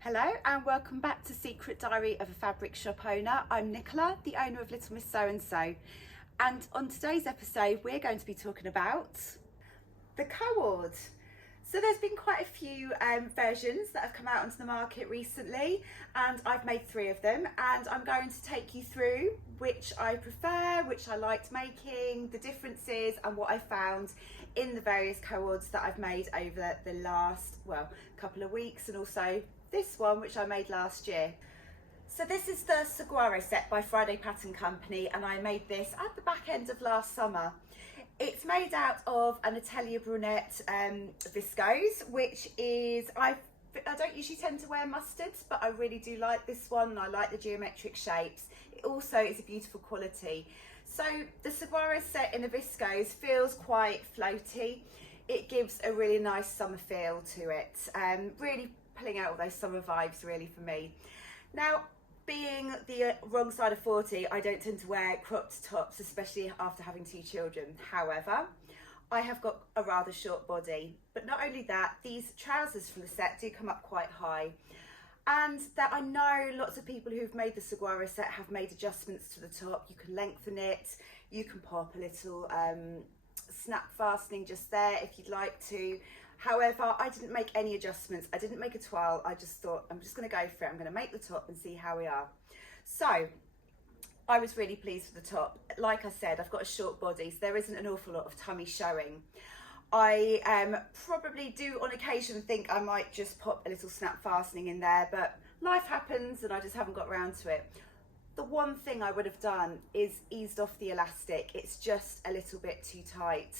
Hello and welcome back to Secret Diary of a Fabric Shop Owner. I'm Nicola, the owner of Little Miss So-and-so. And on today's episode, we're going to be talking about the co-ord. So there's been quite a few versions that have come out onto the market recently, and I've made 3 of them, and I'm going to take you through which I prefer, which I liked making, the differences, and what I found in the various co-ords that I've made over the last, couple of weeks, and also this one which I made last year. So this is the Saguaro set by Friday Pattern Company, and I made this at the back end of last summer. It's made out of an Atelier Brunette viscose, which is, I don't usually tend to wear mustards, but I really do like this one, and I like the geometric shapes. It also is a beautiful quality. So the Saguaro set in a viscose feels quite floaty. It gives a really nice summer feel to it, really pulling out all those summer vibes really for me. Now, being the wrong side of 40, I don't tend to wear cropped tops, especially after having 2 children. However, I have got a rather short body, but not only that, these trousers from the set do come up quite high. And that I know lots of people who've made the Saguaro set have made adjustments to the top. You can lengthen it, you can pop a little snap fastening just there if you'd like to. However, I didn't make any adjustments. I didn't make a toile. I just thought, I'm just going to go for it. I'm going to make the top and see how we are. So I was really pleased with the top. Like I said, I've got a short body, so there isn't an awful lot of tummy showing. I probably do on occasion think I might just pop a little snap fastening in there, but life happens and I just haven't got around to it. The one thing I would have done is eased off the elastic. It's just a little bit too tight.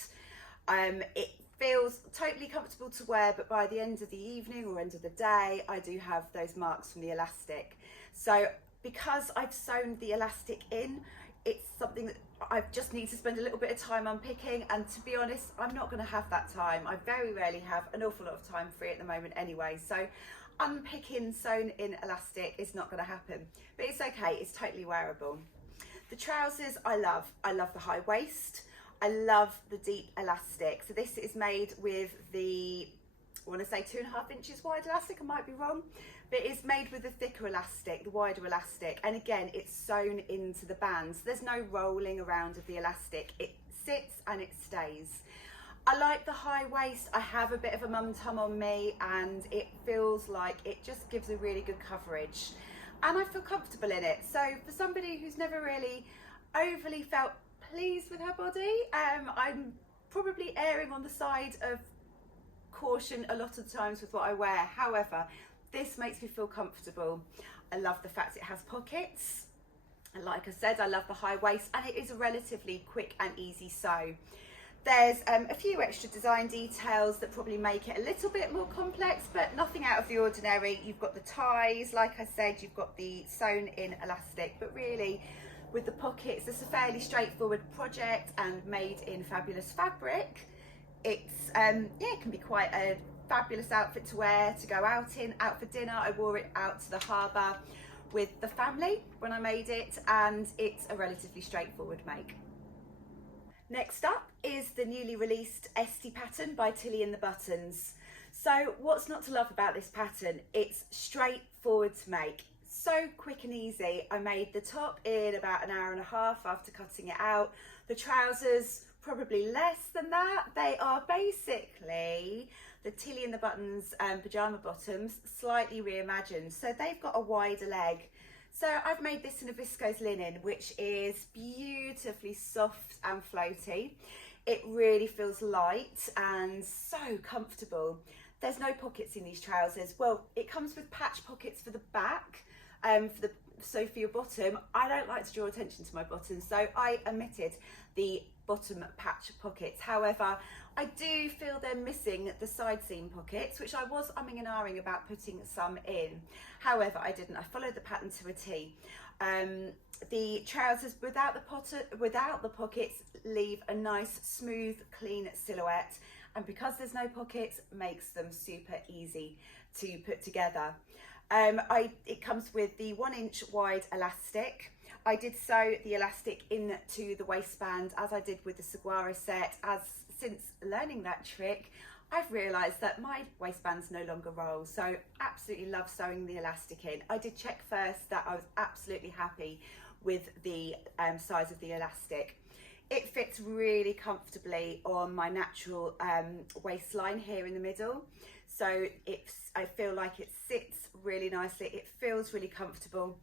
It feels totally comfortable to wear, but by the end of the evening or end of the day, I do have those marks from the elastic. So because I've sewn the elastic in, it's something that I just need to spend a little bit of time unpicking, and to be honest, I'm not going to have that time. I very rarely have an awful lot of time free at the moment anyway, so unpicking sewn in elastic is not going to happen, but it's okay, it's totally wearable. The trousers I love the high waist. I love the deep elastic. So this is made with the, I want to say 2.5 inches wide elastic, I might be wrong, but it's made with the thicker elastic, the wider elastic. And again, it's sewn into the bands. There's no rolling around of the elastic. It sits and it stays. I like the high waist. I have a bit of a mum tum on me, and it feels like it just gives a really good coverage. And I feel comfortable in it. So for somebody who's never really overly felt pleased with her body, I'm probably erring on the side of caution a lot of the times with what I wear. However, this makes me feel comfortable. I love the fact it has pockets, and like I said, I love the high waist, and it is a relatively quick and easy sew. There's a few extra design details that probably make it a little bit more complex, but nothing out of the ordinary. You've got the ties, like I said, you've got the sewn in elastic, but really with the pockets, it's a fairly straightforward project and made in fabulous fabric. It's it can be quite a fabulous outfit to wear, to go out in, out for dinner. I wore it out to the harbour with the family when I made it, and it's a relatively straightforward make. Next up is the newly released Esty pattern by Tilly and the Buttons. So what's not to love about this pattern? It's straightforward to make. So quick and easy. I made the top in about an hour and a half after cutting it out. The trousers, probably less than that. They are basically the Tilly and the Buttons pyjama bottoms, slightly reimagined. So they've got a wider leg. So I've made this in a viscose linen, which is beautifully soft and floaty. It really feels light and so comfortable. There's no pockets in these trousers. Well, it comes with patch pockets for the back. So for your bottom, I don't like to draw attention to my bottom, so I omitted the bottom patch pockets. However, I do feel they're missing the side seam pockets, which I was umming and ahhing about putting some in. However, I didn't. I followed the pattern to a T. The trousers without the pockets leave a nice, smooth, clean silhouette, and because there's no pockets, makes them super easy to put together. It comes with the 1 inch wide elastic. I did sew the elastic into the waistband as I did with the Saguaro set, as since learning that trick, I've realised that my waistbands no longer roll, so absolutely love sewing the elastic in. I did check first that I was absolutely happy with the size of the elastic. It fits really comfortably on my natural waistline here in the middle. So I feel like it sits really nicely. It feels really comfortable.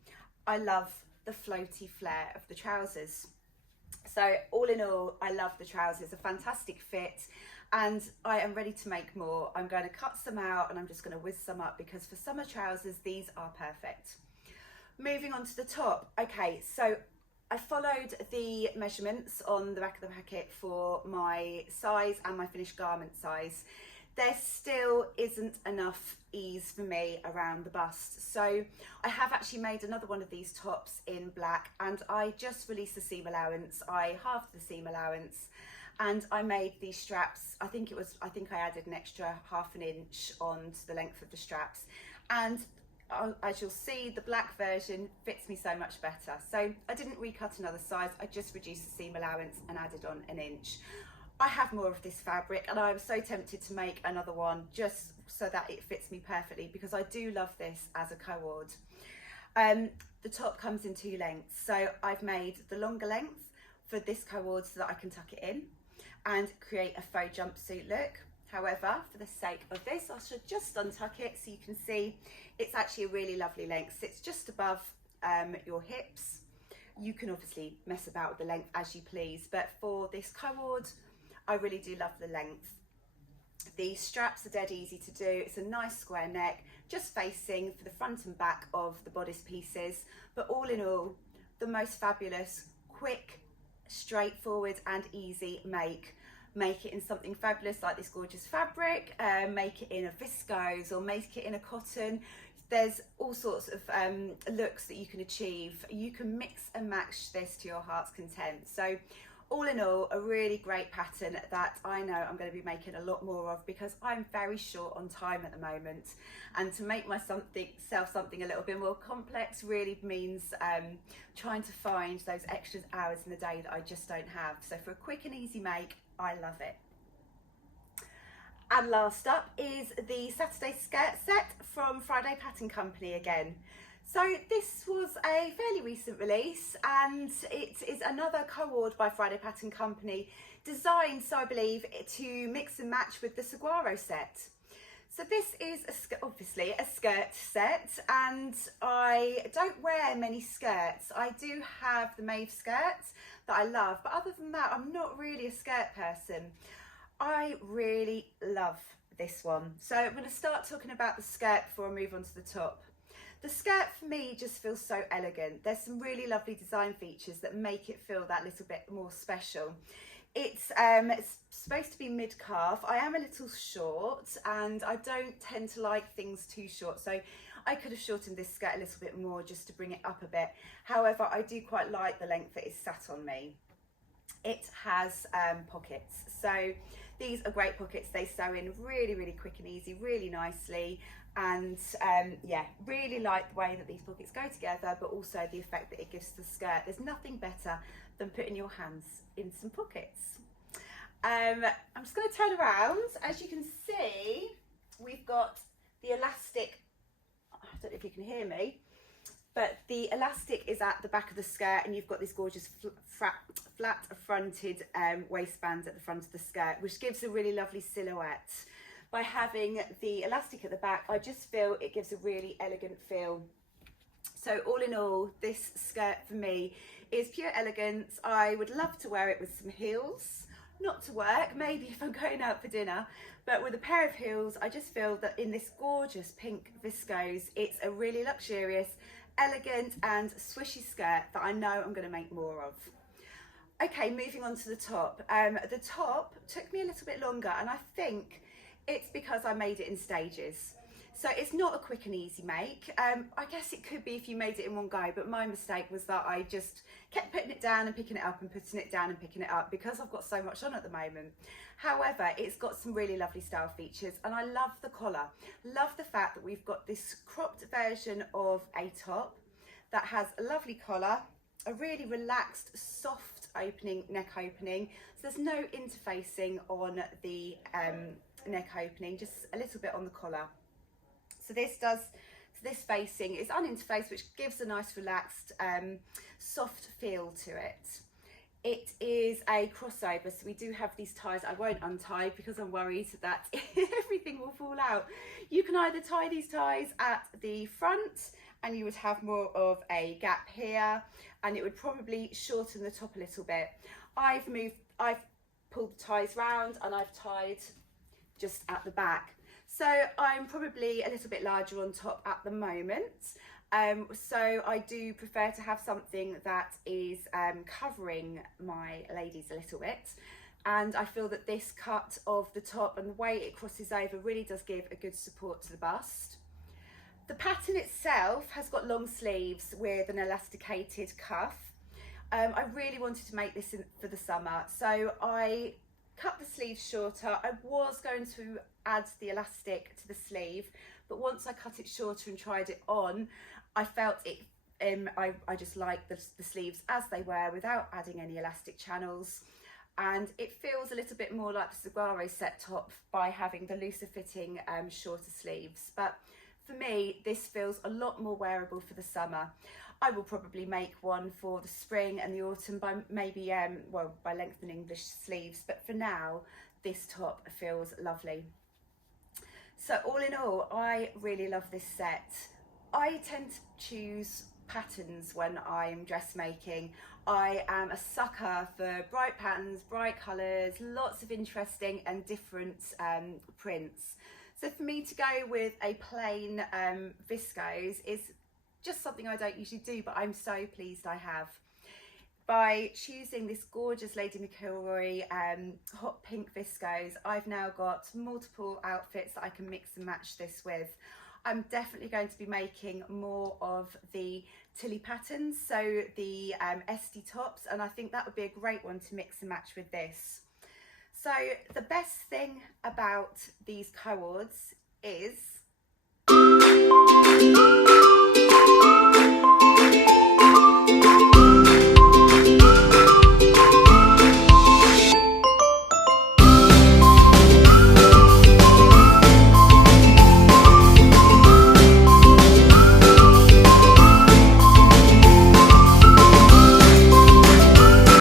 I love the floaty flare of the trousers. So all in all, I love the trousers, a fantastic fit, and I am ready to make more. I'm going to cut some out and I'm just going to whiz some up because for summer trousers, these are perfect. Moving on to the top. Okay, so I followed the measurements on the back of the packet for my size and my finished garment size. There still isn't enough ease for me around the bust. So I have actually made another one of these tops in black, and I just released the seam allowance. I halved the seam allowance and I made these straps. I think I added an extra ½ inch onto the length of the straps. And as you'll see, the black version fits me so much better. So I didn't recut another size, I just reduced the seam allowance and added on an inch. I have more of this fabric and I was so tempted to make another one just so that it fits me perfectly because I do love this as a co-ord. The top comes in 2 lengths, so I've made the longer length for this co-ord so that I can tuck it in and create a faux jumpsuit look. However, for the sake of this, I should just untuck it so you can see it's actually a really lovely length. Sits just above your hips. You can obviously mess about with the length as you please, but for this co-ord, I really do love the length. The straps are dead easy to do. It's a nice square neck, just facing for the front and back of the bodice pieces. But all in all, the most fabulous, quick, straightforward and easy make. Make it in something fabulous like this gorgeous fabric, make it in a viscose or make it in a cotton. There's all sorts of looks that you can achieve. You can mix and match this to your heart's content. So all in all, a really great pattern that I know I'm going to be making a lot more of because I'm very short on time at the moment, and to make myself something a little bit more complex really means trying to find those extra hours in the day that I just don't have. So for a quick and easy make, I love it. And last up is the Saturday skirt set from Friday Pattern Company again. So this was a fairly recent release, and it is another co-ord by Friday Pattern Company, designed, so I believe, to mix and match with the Saguaro set. So this is obviously a skirt set, and I don't wear many skirts. I do have the Maeve skirt that I love, but other than that, I'm not really a skirt person. I really love this one. So I'm going to start talking about the skirt before I move on to the top. The skirt for me just feels so elegant. There's some really lovely design features that make it feel that little bit more special. It's supposed to be mid-calf. I am a little short and I don't tend to like things too short, so I could have shortened this skirt a little bit more just to bring it up a bit. However, I do quite like the length that it's sat on me. It has pockets, so these are great pockets. They sew in really, really quick and easy, really nicely, and yeah, really like the way that these pockets go together, but also the effect that it gives to the skirt. There's nothing better than putting your hands in some pockets. I'm just going to turn around. As you can see, we've got the elastic. I don't know if you can hear me, but the elastic is at the back of the skirt, and you've got this gorgeous flat fronted waistband at the front of the skirt, which gives a really lovely silhouette. By having the elastic at the back, I just feel it gives a really elegant feel. So all in all, this skirt for me is pure elegance. I would love to wear it with some heels, not to work, maybe if I'm going out for dinner, but with a pair of heels, I just feel that in this gorgeous pink viscose, it's a really luxurious, elegant and swishy skirt that I know I'm going to make more of. Okay, moving on to the top. The top took me a little bit longer, and I think it's because I made it in stages. So it's not a quick and easy make. I guess it could be if you made it in one go, but my mistake was that I just kept putting it down and picking it up and putting it down and picking it up because I've got so much on at the moment. However, it's got some really lovely style features, and I love the collar. Love the fact that we've got this cropped version of a top that has a lovely collar, a really relaxed, soft opening, neck opening. So there's no interfacing on the neck opening, just a little bit on the collar. So this facing is uninterfaced, which gives a nice relaxed soft feel to it. It is a crossover, so we do have these ties. I won't untie because I'm worried that everything will fall out. You can either tie these ties at the front and you would have more of a gap here, and it would probably shorten the top a little bit. I've pulled the ties round and I've tied just at the back. So I'm probably a little bit larger on top at the moment. So I do prefer to have something that is covering my ladies a little bit. And I feel that this cut of the top and the way it crosses over really does give a good support to the bust. The pattern itself has got long sleeves with an elasticated cuff. I really wanted to make this for the summer, so I cut the sleeves shorter. I was going to add the elastic to the sleeve, but once I cut it shorter and tried it on, I felt it, I just liked the sleeves as they were without adding any elastic channels. And it feels a little bit more like the Saguaro set top by having the looser fitting shorter sleeves. But for me, this feels a lot more wearable for the summer. I will probably make one for the spring and the autumn by maybe, by lengthening the sleeves. But for now, this top feels lovely. So all in all, I really love this set. I tend to choose patterns when I'm dressmaking. I am a sucker for bright patterns, bright colours, lots of interesting and different prints. So for me to go with a plain viscose is just something I don't usually do, but I'm so pleased I have. By choosing this gorgeous Lady McIlroy hot pink viscose, I've now got multiple outfits that I can mix and match this with. I'm definitely going to be making more of the Tilly patterns, so the SD tops, and I think that would be a great one to mix and match with this. So the best thing about these co-ords is